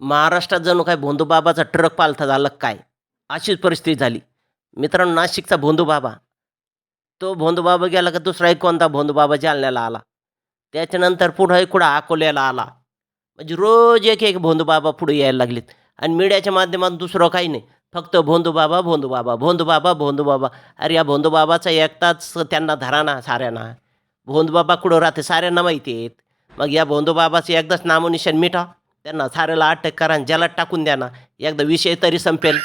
महाराष्ट्रात जणू काय भोंदूबाबाचा ट्रक पालथा झाला काय, अशीच परिस्थिती झाली. मित्रांनो नाशिकचा भोंदूबाबा, तो भोंदूबाबा गेला का दुसरा एक कोणता भोंदूबाबा जालन्याला आला. त्याच्यानंतर पुढं एक कुठं अकोल्याला आला. म्हणजे रोज एक भोंदूबाबा पुढे यायला लागलेत आणि मीडियाच्या माध्यमातून दुसरं काही नाही. फक्त भोंदूबाबा, भोंदूबाबा, भोंदूबाबा, भोंदूबाबा. अरे या भोंदूबाबाचा एकटाच त्यांना धरा ना साऱ्यांना. भोंदूबाबा कुठं राहते साऱ्यांना माहिती आहेत. मग या भोंदूबाबाचं एकदाच नामोनिशाण मिटवा. त्यांना साऱ्याला अटक करा आणि जलात टाकून द्या ना. एकदा विषय तरी संपेल.